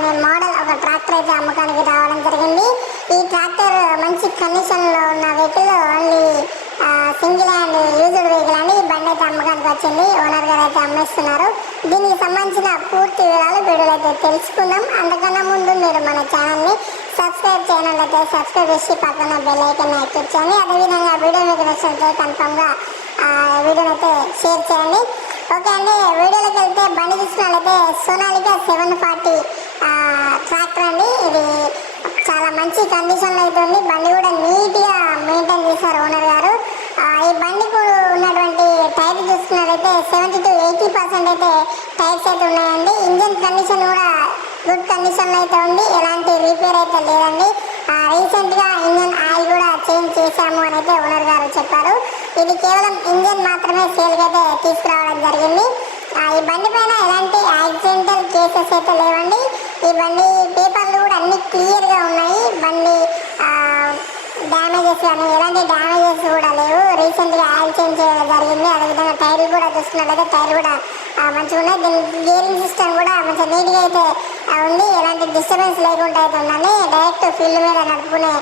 అనే మోడల్ ఒక ట్రాక్టర్ అయితే అమ్మకానికి రావడం జరిగింది. ఈ ట్రాక్టర్ మంచి కండిషన్లో ఉన్న vehicle, only single hand used vehicle అండి. ఈ బండి అయితే అమ్మకానికి వచ్చింది. ఓనర్ గారు అయితే అమ్మేస్తున్నారు. దీనికి సంబంధించిన పూర్తి వివరాలు వీడియోలో అయితే తెలుసుకుందాం. అంతకన్నా ముందు మీరు మన ఛానల్ని సబ్స్క్రైబ్ చేయాలంటే సబ్స్క్రైబ్ చేసి పక్కన బెల్ ఐకాన్ యాక్టివేట్ చేయండి. అదేవిధంగా వీడియో మీకు నచ్చినట్లయితే కన్ఫామ్గా వీడియోని అయితే షేర్ చేయండి. ఓకే అండి, వీడియోలోకి వెళ్తే బండి చూసినట్లయితే సోనాలికా 740 ట్రాక్టర్ అండి. ఇది చాలా మంచి కండిషన్లో అయితే ఉంది. బండి కూడా నీట్గా మెయింటైన్ చేశారు ఓనర్ గారు. ఈ బండికి ఉన్నటువంటి టైర్ చూసుకున్నట్లయితే 70 to 80% అయితే టైర్స్ అయితే ఉన్నాయండి. ఇంజన్ కండిషన్ కూడా గుడ్ కండిషన్లో అయితే ఉంది. ఎలాంటి రిపేర్ అయితే లేదండి. రీసెంట్గా ఇంజన్ ఆయిల్ కూడా చేంజ్ చేశాము అని అయితే ఓనర్ గారు చెప్పారు. ఇది కేవలం ఇంజన్ మాత్రమే సేల్కి అయితే తీసుకురావడం జరిగింది. ఈ బండి పైన ఎలాంటి యాక్సిడెంటల్ కేసెస్ అయితే లేవండి. ఈ బండి పేపర్లు కూడా అన్ని క్లియర్గా ఉన్నాయి. బండి డ్యామేజెస్ కానీ ఎలాంటి డ్యామేజెస్ కూడా లేవు. రీసెంట్గా ఆయిల్ చేంజ్ చేయడం జరిగింది. అదేవిధంగా టైర్లు కూడా చూస్తున్నట్లయితే టైర్ కూడా మంచిగా ఉన్నాయి. దీని గేరింగ్ సిస్టమ్ కూడా మంచిగా నీట్గా అయితే ఉంది. ఎలాంటి డిస్టర్బెన్స్ లేకుండా అయితే ఉందండి. డైరెక్ట్ ఫీల్డ్ మీద నడుపుకునే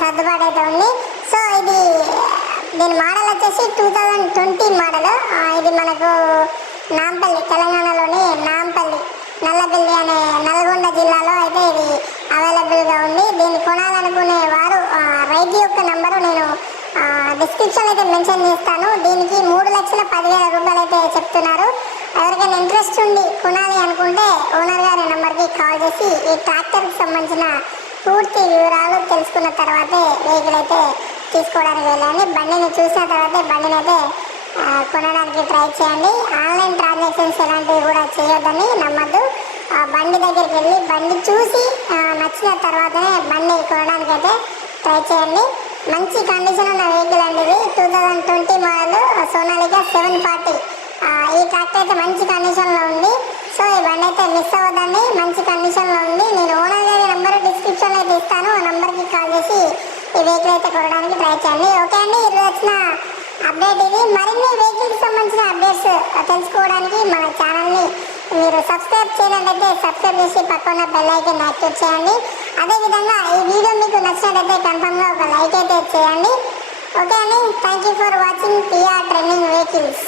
సర్దుబాటు అయితే ఉంది. సో ఇది దీని మోడల్ వచ్చేసి 2020 మోడల్. ఇది మనకు నాంపల్లి, తెలంగాణలోని నాంపల్లి, నల్లబెల్లి అనే నల్గొండ జిల్లాలో అయితే ఇది అవైలబుల్గా ఉంది. దీన్ని కొనాలనుకునే వారు రైతు యొక్క నెంబరు నేను డిస్క్రిప్షన్ అయితే మెన్షన్ చేస్తాను. దీనికి 3,10,000 రూపాయలు అయితే చెప్తున్నారు. ఎవరికైనా ఇంట్రెస్ట్ ఉండి కొనాలి అనుకుంటే ఓనర్ గారి నెంబర్కి కాల్ చేసి ఈ ట్రాక్టర్కి సంబంధించిన పూర్తి వివరాలు తెలుసుకున్న తర్వాతే వెహికల్ అయితే తీసుకోవడానికి వెళ్ళండి. బండిని చూసిన తర్వాతే బండిని అయితే కొనడానికి ట్రై చేయండి. ఆన్లైన్ ట్రాన్సాక్షన్స్ ఎలాంటివి కూడా చేయొద్దని నమ్మద్దు. బండి దగ్గరికి వెళ్ళి బండి చూసి నచ్చిన తర్వాతనే బండి కొనడానికి అయితే ట్రై చేయండి. మంచి కండిషన్ ఉన్న వెహికల్ అండి ఇది. 2020 మోడల్ సోనాలికా 740. ఈ ట్రాక్టర్ అయితే మంచి కండిషన్లో ఉంది. సో ఈ బండి అయితే మిస్ అవ్వదండి, మంచి కండిషన్లో ఉంది. నేను ఓనర్ గారి నెంబర్ డిస్క్రిప్షన్లో అయితే ఇస్తాను. ఆ నెంబర్కి కాల్ చేసి ఈ వెహికల్ అయితే కొనడానికి ట్రై చేయండి. ఓకే అండి, ఈరోజు వచ్చిన అప్డేట్ ఇది. మరిన్ని వెహికల్కి సంబంధించిన అప్డేట్స్ తెలుసుకోవడానికి మన ఛానల్ని మీరు సబ్స్క్రైబ్ చేయాలంటే సబ్స్క్రైబ్ చేసి పక్కన బెల్ ఐకాన్ యాక్టివేట్ చేయండి. అదేవిధంగా ఈ వీడియో మీకు నచ్చినట్లయితే కన్ఫర్మ్గా ఒక లైక్ అయితే చేయండి. ఓకే అండి, thank you for watching PR trending vehicles.